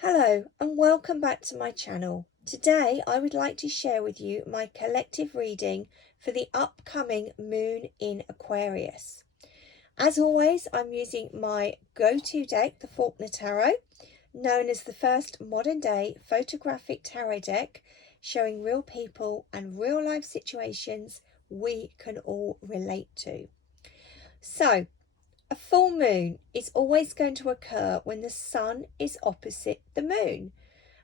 Hello and welcome back to my channel. Today I would like to share with you my collective reading for the upcoming moon in Aquarius. As always, I'm using my go-to deck, the Faulkner Tarot, known as the first modern day photographic tarot deck, showing real people and real life situations we can all relate to. So, a full moon is always going to occur when the sun is opposite the moon.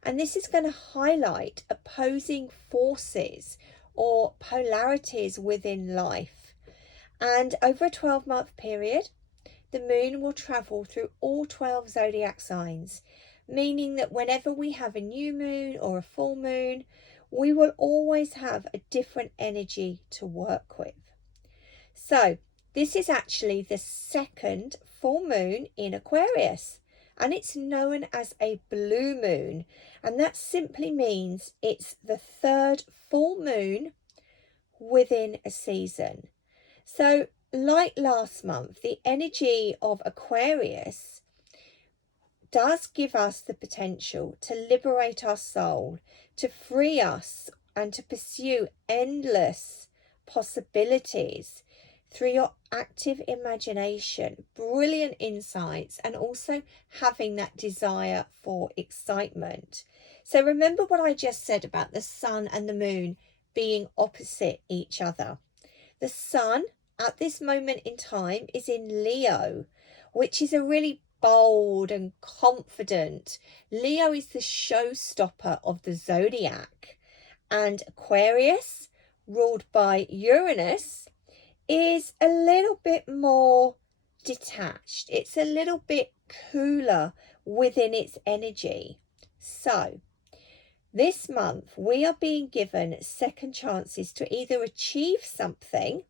And this is going to highlight opposing forces or polarities within life. And over a 12-month period, the moon will travel through all 12 zodiac signs, meaning that whenever we have a new moon or a full moon, we will always have a different energy to work with. So, this is actually the second full moon in Aquarius, and it's known as a blue moon, and that simply means it's the third full moon within a season. So, like last month, the energy of Aquarius does give us the potential to liberate our soul, to free us, and to pursue endless possibilities through your active imagination, brilliant insights, and also having that desire for excitement. So remember what I just said about the sun and the moon being opposite each other. The sun at this moment in time is in Leo, which is a really bold and confident. Leo is the showstopper of the zodiac, and Aquarius, ruled by Uranus, is a little bit more detached. It's a little bit cooler within its energy. So this month we are being given second chances to either achieve something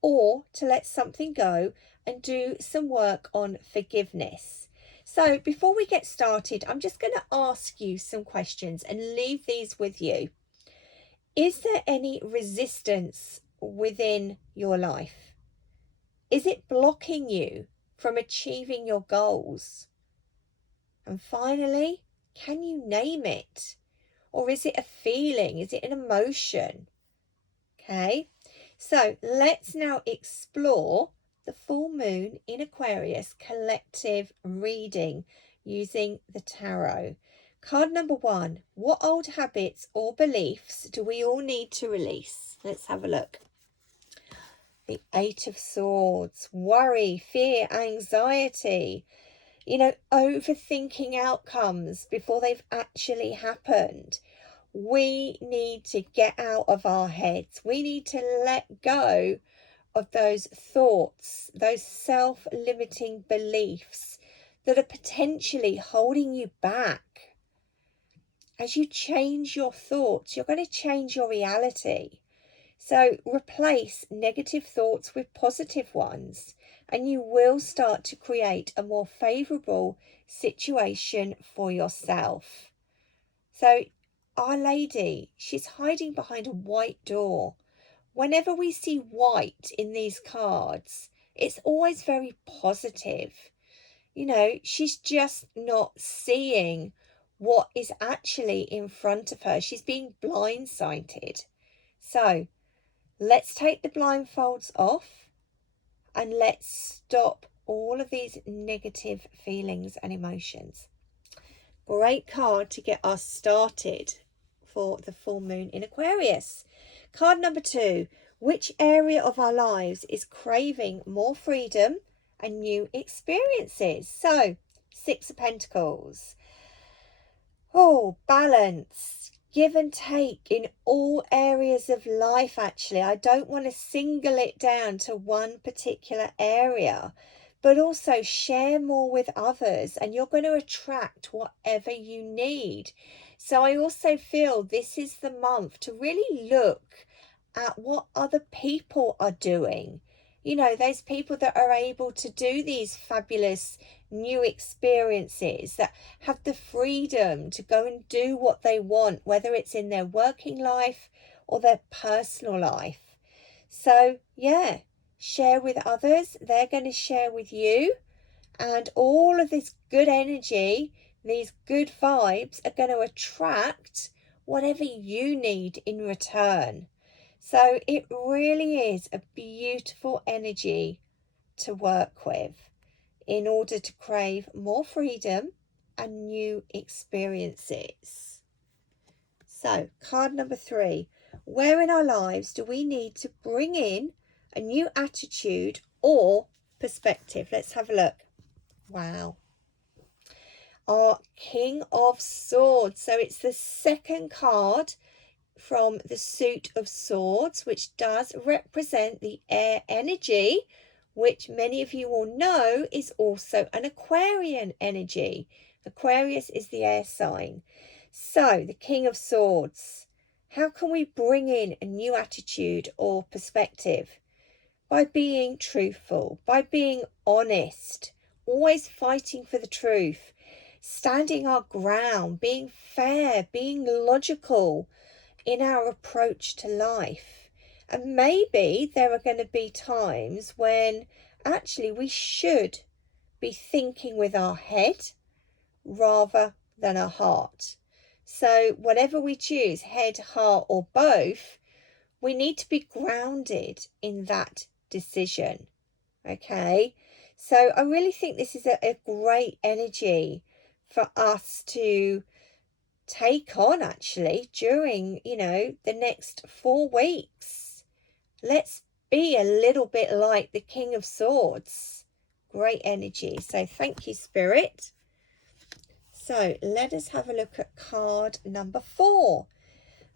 or to let something go and do some work on forgiveness. So before we get started, I'm just going to ask you some questions and leave these with you. Is there any resistance within your life? Is it blocking you from achieving your goals? And finally, can you name it? Or is it a feeling? Is it an emotion? Okay, so let's now explore the full moon in Aquarius collective reading using the tarot. Card number 1, what old habits or beliefs do we all need to release? Let's have a look. The 8 of Swords, worry, fear, anxiety, overthinking outcomes before they've actually happened. We need to get out of our heads. We need to let go of those thoughts, those self-limiting beliefs that are potentially holding you back. As you change your thoughts, you're going to change your reality. So replace negative thoughts with positive ones, and you will start to create a more favourable situation for yourself. So Our Lady, she's hiding behind a white door. Whenever we see white in these cards, it's always very positive. She's just not seeing what is actually in front of her. She's being blindsided. So let's take the blindfolds off and let's stop all of these negative feelings and emotions. Great card to get us started for the full moon in Aquarius. Card number 2, which area of our lives is craving more freedom and new experiences? So, 6 of Pentacles. Oh, balance, give and take in all areas of life, actually. I don't want to single it down to one particular area, but also share more with others, and you're going to attract whatever you need. So I also feel this is the month to really look at what other people are doing. Those people that are able to do these fabulous new experiences, that have the freedom to go and do what they want, whether it's in their working life or their personal life. So yeah, share with others, they're going to share with you, and all of this good energy these good vibes are going to attract whatever you need in return. So it really is a beautiful energy to work with in order to crave more freedom and new experiences. So, card number 3. Where in our lives do we need to bring in a new attitude or perspective? Let's have a look. Wow. Our King of Swords. So it's the second card from the suit of swords, which does represent the air energy, which many of you will know is also an Aquarian energy. Aquarius is the air sign. So the King of Swords, how can we bring in a new attitude or perspective? By being truthful, by being honest, always fighting for the truth, standing our ground, being fair, being logical in our approach to life. And maybe there are going to be times when actually we should be thinking with our head rather than our heart. So whatever we choose, head, heart, or both, we need to be grounded in that decision. Okay, so I really think this is a great energy for us to take on actually during, the next 4 weeks. Let's be a little bit like the King of Swords. Great energy. So thank you, Spirit. So let us have a look at card number 4.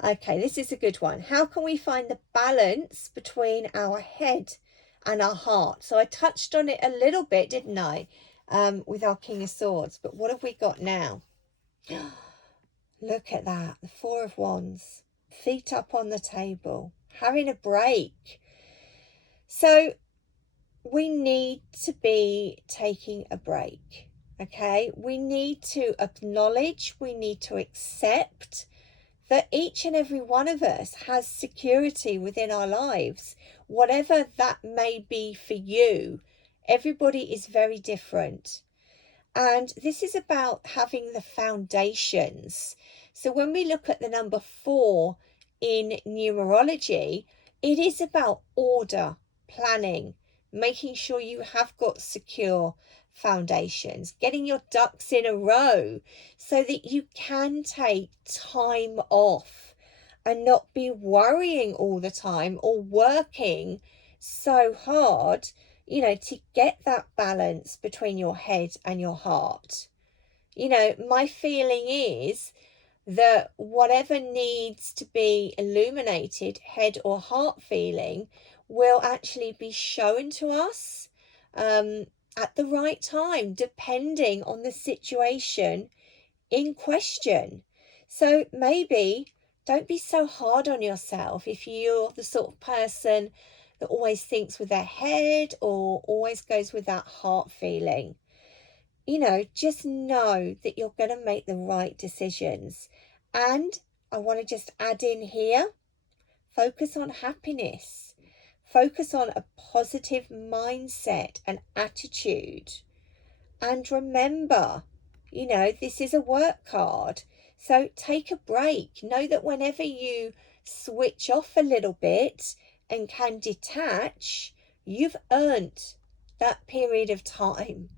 Okay, this is a good one. How can we find the balance between our head and our heart? So I touched on it a little bit, didn't I, with our King of Swords. But what have we got now? Look at that, the 4 of Wands, feet up on the table, having a break. So we need to be taking a break, okay? We need to acknowledge, we need to accept that each and every one of us has security within our lives, whatever that may be for you. Everybody is very different. And this is about having the foundations. So when we look at the number 4 in numerology, it is about order, planning, making sure you have got secure foundations, getting your ducks in a row so that you can take time off and not be worrying all the time or working so hard, to get that balance between your head and your heart. My feeling is that whatever needs to be illuminated, head or heart feeling, will actually be shown to us at the right time, depending on the situation in question. So maybe don't be so hard on yourself if you're the sort of person that always thinks with their head or always goes with that heart feeling. Just know that you're going to make the right decisions. And I want to just add in here, focus on happiness. Focus on a positive mindset and attitude. And remember, this is a work card. So take a break. Know that whenever you switch off a little bit and can detach, you've earned that period of time.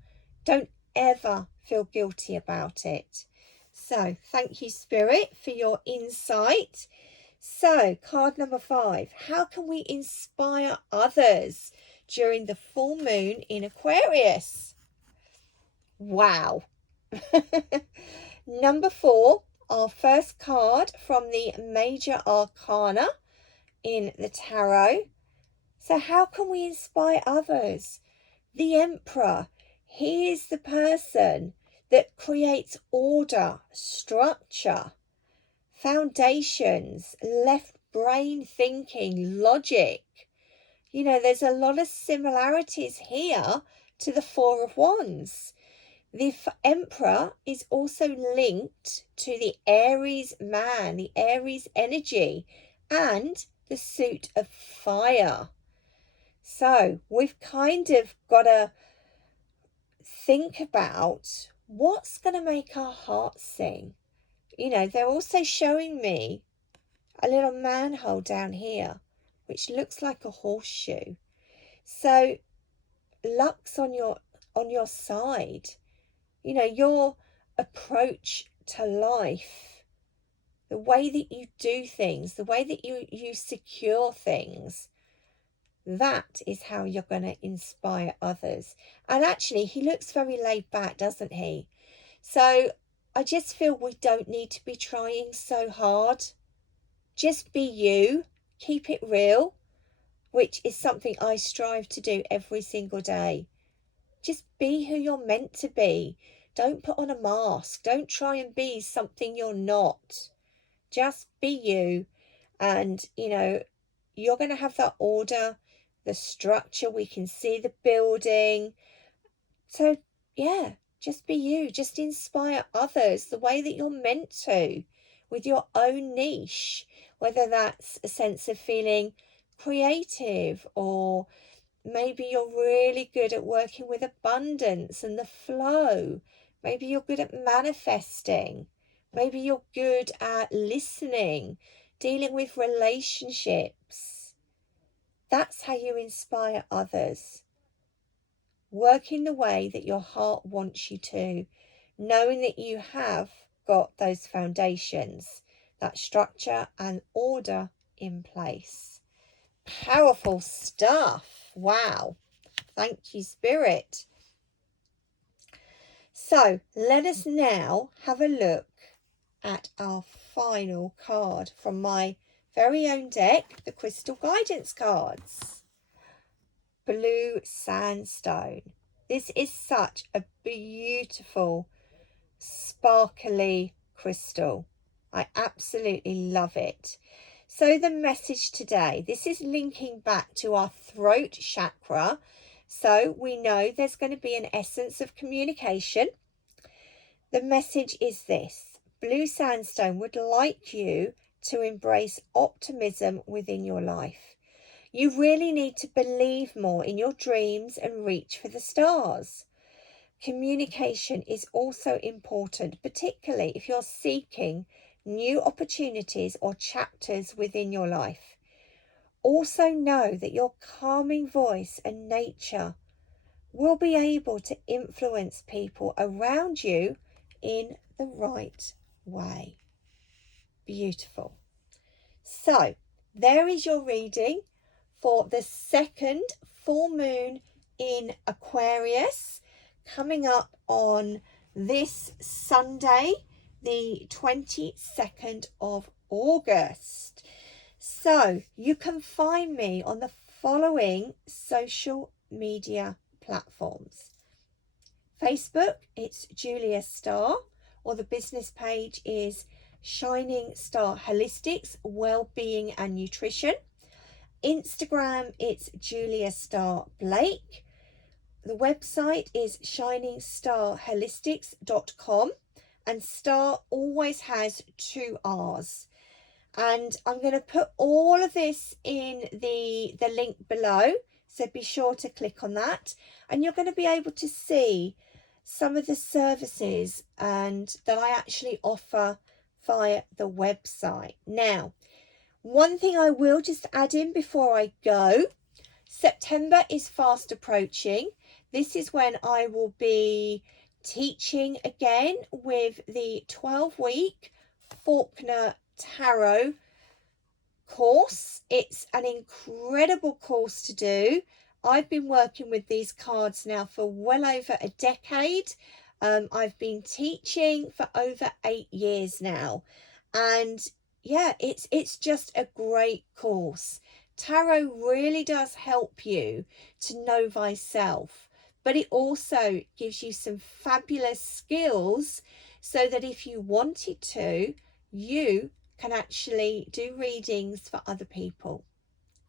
Don't ever feel guilty about it. So thank you, Spirit, for your insight. So card number 5, how can we inspire others during the full moon in Aquarius? Wow. Number 4, our first card from the major arcana in the tarot. So how can we inspire others? The Emperor, he is the person that creates order, structure, foundations, left brain thinking, logic. There's a lot of similarities here to the 4 of Wands. The Emperor is also linked to the Aries man, the Aries energy, and the suit of fire. So we've kind of got to think about what's going to make our hearts sing? You know, they're also showing me a little manhole down here, which looks like a horseshoe. So luck's on your side. You know, your approach to life, the way that you do things, the way that you secure things, that is how you're going to inspire others. And actually, he looks very laid back, doesn't he? So I just feel we don't need to be trying so hard. Just be you, keep it real, which is something I strive to do every single day. Just be who you're meant to be. Don't put on a mask. Don't try and be something you're not. Just be you. And, you know, you're going to have that order, the structure. We can see the building. So, yeah, just be you. Just inspire others the way that you're meant to, with your own niche, whether that's a sense of feeling creative, or maybe you're really good at working with abundance and the flow. Maybe you're good at manifesting. Maybe you're good at listening, dealing with relationships. That's how you inspire others. Working the way that your heart wants you to, knowing that you have got those foundations, that structure and order in place. Powerful stuff. Wow. Thank you, Spirit. So let us now have a look at our final card from my very own deck, the Crystal Guidance cards. Blue Sandstone. This is such a beautiful, sparkly crystal. I absolutely love it. So the message today, this is linking back to our throat chakra. So we know there's going to be an essence of communication. The message is this: Blue Sandstone would like you to embrace optimism within your life. You really need to believe more in your dreams and reach for the stars. Communication is also important, particularly if you're seeking new opportunities or chapters within your life. Also know that your calming voice and nature will be able to influence people around you in the right way. Beautiful. So there is your reading for the second full moon in Aquarius, coming up on this Sunday, the 22nd of August. So you can find me on the following social media platforms. Facebook, it's Julia Star, or the business page is Shining Star Holistics, Wellbeing and Nutrition. Instagram, it's Julia Star Blake. The website is shiningstarholistics.com, and star always has 2 R's. And I'm going to put all of this in the link below, so be sure to click on that, and you're going to be able to see some of the services and that I actually offer via the website. Now, one thing I will just add in before I go, September is fast approaching. This is when I will be teaching again with the 12-week Faulkner Tarot course. It's an incredible course to do. I've been working with these cards now for well over a decade. I've been teaching for over 8 years now, and yeah, it's just a great course. Tarot really does help you to know thyself, but it also gives you some fabulous skills so that if you wanted to, you can actually do readings for other people,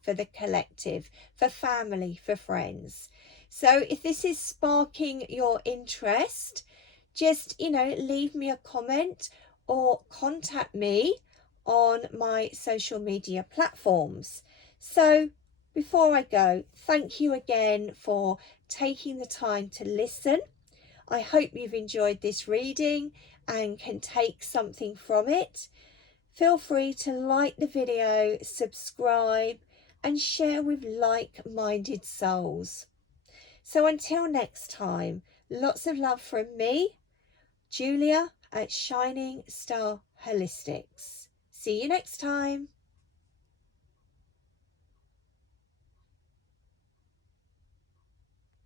for the collective, for family, for friends. So if this is sparking your interest, just, leave me a comment or contact me on my social media platforms. So before I go, thank you again for taking the time to listen. I hope you've enjoyed this reading and can take something from it. Feel free to like the video, subscribe and share with like-minded souls. So until next time, lots of love from me, Julia at Shining Star Holistics. See you next time.